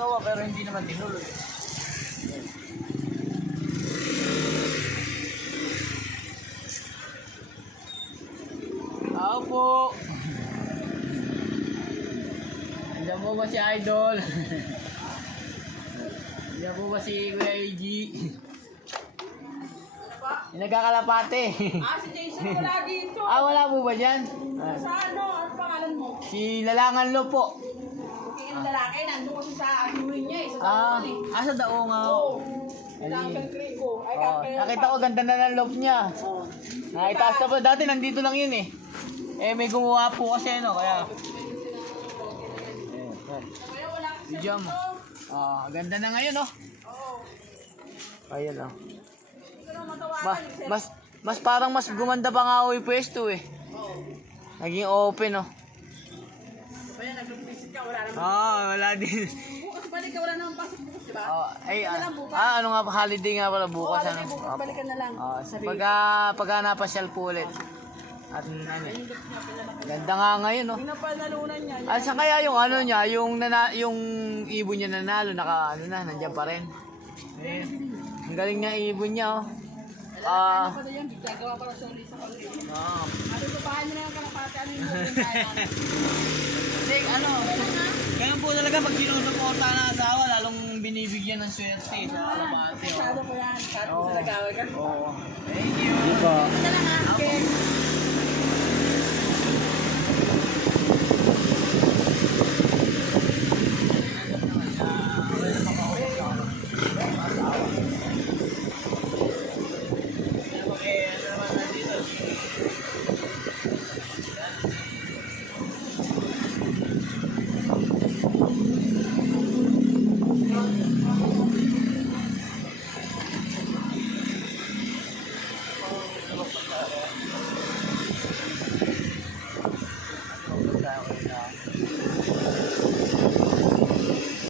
nagawa pero hindi naman tinulog. Tao po. Andiyan po ba si Idol? Andiyan po ba si Kuya AG? Yung nagkakalapate. Si Jason wala dito. Wala po ba dyan? Sa ano? Ano pangalan mo? Si Lalangan Lo po. Yung lalaki, nandun kasi sa hiwin niya eh. Sa daungan eh. Sa daong nga. Oo. Uncle Crico. Ay, Nakita ko ganda na ng loob niya. Nakitaas na po. Dati nandito lang yun eh. May gumawa po kasi no, kaya. Kaya wala kasi Video mo. Ganda na ngayon no. Oo. Ayun oh. Hindi ko na matawagan. Mas parang mas gumanda pa nga ako yung pwesto eh. Oo. Naging open oh. Kaya nag-visit ka, wala naman. Wala din. Bukas balik ka, wala naman pasok bukas, diba? Ano nga holiday nga pala bukas Holiday ano. bukas, balik ka na lang. Pagka napasyal po ulit. At ganda nga ngayon no. Yung napanalunan niya. Sa kaya yung ano niya, yung ibon niya nanalo, nandiyan pa rin. Ang galing niya ibon niya oh. Ano pa yan? Gagawa para sa ulit sa ulit. Ano ko bahay mo na yung kalapati? Ano yung buhay natin? Ganun po talaga pag sinusuporta ng asawa, lalong binibigyan ng swerte sa kalapate. Masyado ko yan. Masyado ko talaga. Thank you. Ito na lang ha. Okay.